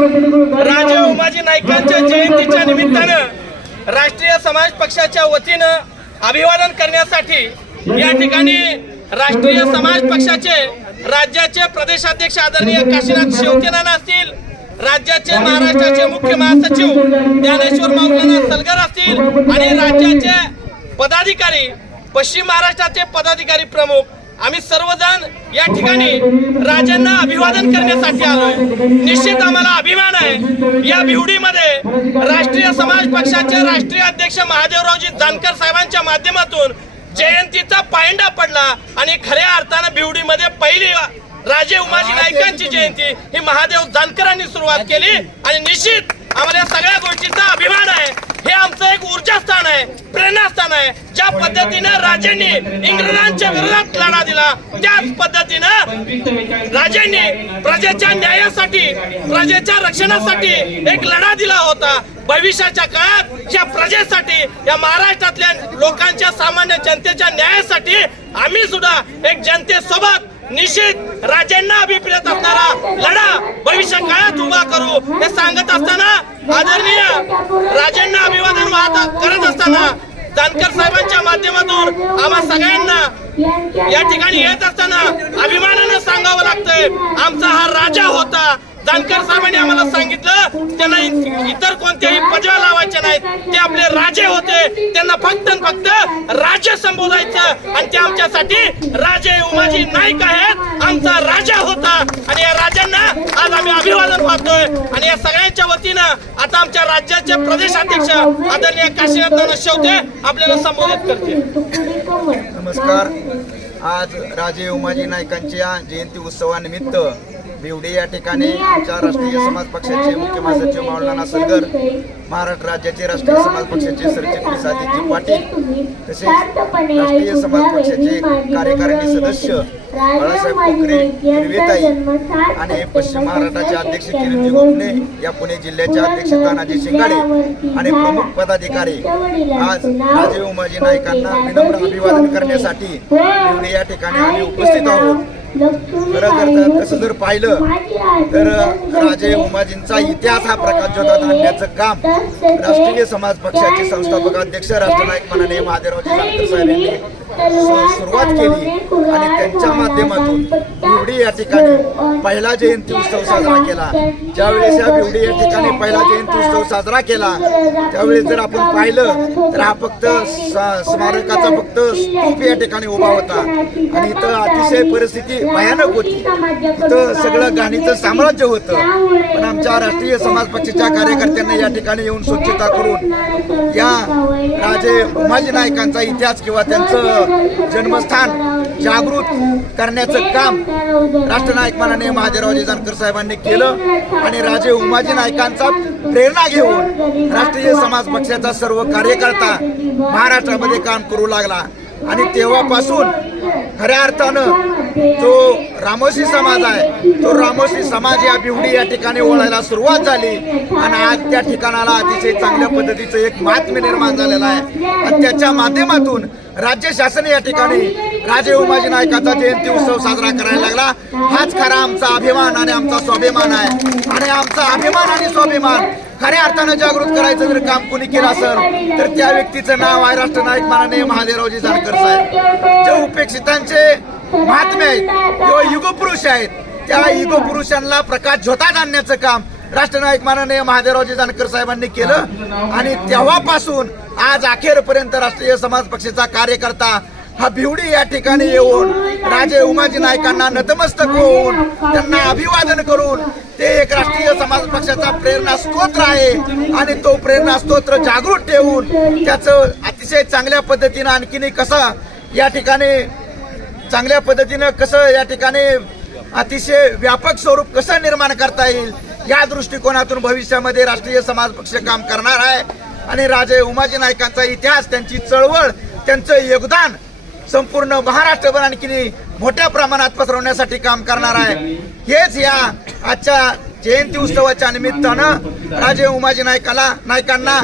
राजे उमाजी नाईकांच्या जयंतीच्या निमित्तानं राष्ट्रीय समाज पक्षाच्या वतीनं अभिवादन करण्यासाठी या ठिकाणी राष्ट्रीय समाज पक्षाचे राज्याचे प्रदेशाध्यक्ष आदरणीय काशीनाथ शिवसेना असतील राज्याचे महाराष्ट्राचे मुख्य महासचिव ज्ञानेश्वर माऊलाना सलगर असतील आणि राज्याचे पदाधिकारी पश्चिम महाराष्ट्राचे पदाधिकारी प्रमुख आम्ही सर्वजण या ठिकाणी राजांना अभिवादन करण्यासाठी आलोय. निश्चित आम्हाला अभिमान आहे. या बिवडीमध्ये राष्ट्रीय समाज पक्षाचे राष्ट्रीय अध्यक्ष महादेवरावजी जानकर साहेबांच्या माध्यमातून जयंतीचा पायंडा पडला आणि खऱ्या अर्थानं बिवडीमध्ये पहिली राजे उमाजी नाईकांची जयंती ही महादेव जानकरांनी सुरुवात केली आणि निश्चित आम्हाला या सगळ्या गोष्टीचा अभिमान आहे हे आमचं एक ऊर्जास्थान आहे प्रेरणास्थान आहे. ज्या पद्धतीनं राजांनी इंग्रजांच्या विरोधात लढा दिला त्याच पद्धतीनं राजांनी प्रजेच्या न्यायासाठी प्रजेच्या रक्षणासाठी एक लढा दिला होता. भविष्याच्या काळात या प्रजेसाठी या महाराष्ट्रातल्या लोकांच्या सामान्य जनतेच्या न्यायासाठी आम्ही सुद्धा एक जनतेसोबत निश्चित राजांना अभिप्रेत असणारा लढा भविष्य काळात उभा करू हे सांगत असताना आदरणीय राजांना अभिवादन वाहत करत असताना जानकर साहेबांच्या माध्यमातून आम्हा सगळ्यांना या ठिकाणी येत असताना अभिमानानं सांगावं लागतंय. आमचा हा राजा होता. जानकर साहेबांनी आम्हाला सांगितलं त्यांना इतर कोणत्याही पदव्या लावायच्या नाहीत. ते आपले राजे होते. त्यांना फक्त आणि फक्त राजे संबोधायचं आणि ते आमच्यासाठी राजे उमाजी नाईक आहेत. आमचा राजा होता. आणि या राजांना आज आम्ही अभिवादन पाहतोय. या सगळ्यांच्या वतीनं आता आमच्या राज्याचे प्रदेशाध्यक्ष आदरणीय काशीनाथ शेवते आपल्याला संबोधित करते नमस्कार. आज राजे उमाजी नायकांच्या जयंती उत्सवानिमित्त भिवडे या ठिकाणी आमच्या राष्ट्रीय समाज पक्षाचे मुख्य महासचिव मावळाना सलगर महाराष्ट्र राज्याचे राष्ट्रीय समाज पक्षाचे सरचिटणीस आदित्य पाटील तसेच राष्ट्रीय समाज पक्षाचे कार्यकारिणी सदस्य बाळासाहेब कोकरे हिरवेताई आणि पश्चिम महाराष्ट्राचे अध्यक्ष किरणजी गोपने या पुणे जिल्ह्याचे अध्यक्ष तानाजी शिंगाडे आणि प्रमुख पदाधिकारी आज राजे उमाजी नाईकांना विनम्र अभिवादन करण्यासाठी बिवडे या ठिकाणी आम्ही उपस्थित आहोत. खरं जर तसं जर पाहिलं तर राजे उमाजींचा इतिहास हा प्रकाशोतात आणण्याचं काम राष्ट्रीय समाज पक्षाचे संस्थापक अध्यक्ष राष्ट्रनायक माननीय महादेवरावजी जानकर साहेब यांनी सुरुवात केली. आणि त्यांच्या माध्यमातून बिवडी या ठिकाणी पहिला जयंती उत्सव साजरा केला. ज्यावेळेस या बिवडी या ठिकाणी पहिला जयंती उत्सव साजरा केला. त्यावेळेस जर आपण पाहिलं तर हा फक्त स्मारकाचा फक्त स्तूप या ठिकाणी उभा होता. आणि इथं अतिशय परिस्थिती भयानक होती. इथं सगळं गाणीचं साम्राज्य होतं. पण आमच्या राष्ट्रीय समाज पक्षाच्या कार्यकर्त्यांना या ठिकाणी येऊन स्वच्छता करून या राजे उमाजी नायकांचा इतिहास किंवा त्यांचं जन्मस्थान जागृत करण्याचं काम राष्ट्रनायक मानाने महादेवरावजी जानकर साहेबांनी केलं आणि राजे उमाजी नायकांचा प्रेरणा घेऊन राष्ट्रीय समाज पक्षाचा सर्व कार्यकर्ता महाराष्ट्रामध्ये काम करू लागला. आणि तेव्हापासून खऱ्या अर्थानं जो रामोशी समाज आहे तो रामोशी समाज या बिवडी या ठिकाणी ओळायला सुरुवात झाली. आणि आज त्या ठिकाणाला अतिशय चांगल्या पद्धतीचं एक महात्म्य निर्माण झालेलं आहे. आणि त्याच्या माध्यमातून राज्य शासन या ठिकाणी राजे उमाजी नायकाचा जयंती उत्सव साजरा करायला लागला. हाच खरा आमचा अभिमान आणि आमचा स्वाभिमान आहे. आणि आमचा अभिमान आणि स्वाभिमान खऱ्या अर्थानं जागृत करायचं जर काम कोणी केलं असेल तर त्या व्यक्तीचं नाव आहे राष्ट्रनायक माननीय महादेवरावजी जानकर साहेब. जे उपेक्षितांचे महात्मे आहेत किंवा युगपुरुष आहेत त्या युगपुरुषांना प्रकाश झोतात आणण्याचं काम राष्ट्रनायक माननीय महादेवरावजी जानकर साहेबांनी केलं. आणि तेव्हापासून आज अखेरपर्यंत राष्ट्रीय समाज पक्षाचा कार्यकर्ता हा भिवडी या ठिकाणी येऊन राजे उमाजी नायकांना नतमस्तक होऊन त्यांना अभिवादन करून ते एक राष्ट्रीय समाज पक्षाचा प्रेरणा स्तोत्र आहे. आणि तो प्रेरणा स्तोत्र जागृत ठेवून त्याचं अतिशय चांगल्या पद्धतीनं आणखीन कसं या ठिकाणी चांगल्या पद्धतीनं कसं या ठिकाणी अतिशय व्यापक स्वरूप कसं निर्माण करता येईल या दृष्टिकोनातून भविष्यामध्ये राष्ट्रीय समाज पक्ष काम करणार आहे. आणि राजे उमाजी नायकांचा इतिहास त्यांची चळवळ त्यांचं योगदान संपूर्ण महाराष्ट्रभर आणखी मोठ्या प्रमाणात पसरवण्यासाठी काम करणार आहे. हेच या आजच्या जयंती उत्सवाच्या निमित्तानं राजे उमाजी नायकाला नायकांना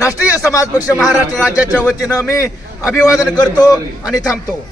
राष्ट्रीय समाज पक्ष महाराष्ट्र राज्याच्या वतीनं मी अभिवादन करतो आणि थांबतो.